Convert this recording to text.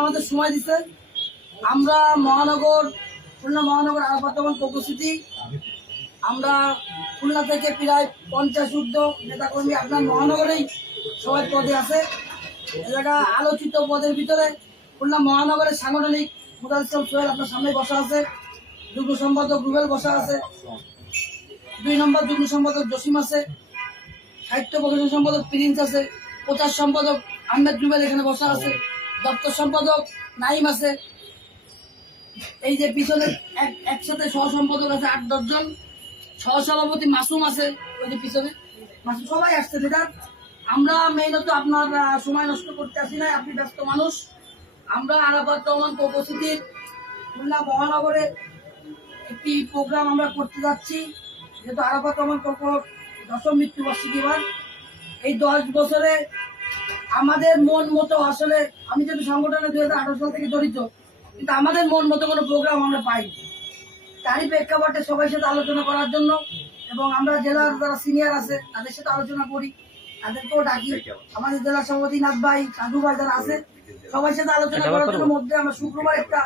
আমাদের সময় দিচ্ছে। আমরা খুলনা মহানগর আরাফাত রহমান উপস্থিতি, আমরা খুলনা থেকে প্রায় 50 ঊর্ধ্ব নেতাকর্মী আপনার মহানগরেই সবাই পদে আছে। এলাকা আলোচিত পদের ভিতরে খুলনা মহানগরের সাংগঠনিক মুদাল ইসলাম সোহেল আপনার সামনে বসা আছে, যুগ্ম সম্পাদক রুবেল বসা আছে, 2 নম্বর যুগ্ম সম্পাদক জসিম আছে, সাহিত্য প্রকাশন সম্পাদক প্রিন্স আছে, প্রচার সম্পাদক আহমেদ রুবেল এখানে বসা আছে, দপ্তর সম্পাদক নাইম আছে। এই যে পিছনে একসাথে সহ সম্পাদক আছে 8-10 জন, সহসভাপতি মাসুম আছে ওই যে পিছনে, মাসুম সবাই আসছে। লিডার আমরা মেইনত আপনার সময় নষ্ট করতে আসি না, আপনি ব্যস্ত মানুষ। আমরা আরাফাত রহমান উপস্থিতির খুলনা মহানগরে একটি প্রোগ্রাম আমরা করতে যাচ্ছি, যেহেতু আরাফাত রহমান কোকোর 10ম মৃত্যুবার্ষিকী। এবার এই 10 বছরে আমাদের মন মতো, আসলে আমি যেহেতু সংগঠনে 2018 সাল থেকে জড়িত, কিন্তু আমাদের মন মতো কোনো প্রোগ্রাম আমরা পাই। তারই প্রেক্ষাপটে সবার সাথে আলোচনা করার জন্য, এবং আমরা জেলার যারা সিনিয়র আছে তাদের সাথে আলোচনা করি, তাদেরকেও ডাকি। আমাদের জেলা সভাপতি নাথ ভাই, সাধু ভাই যারা আছে সবার সাথে আলোচনা করার জন্য মধ্যে আমরা শুক্রবার একটা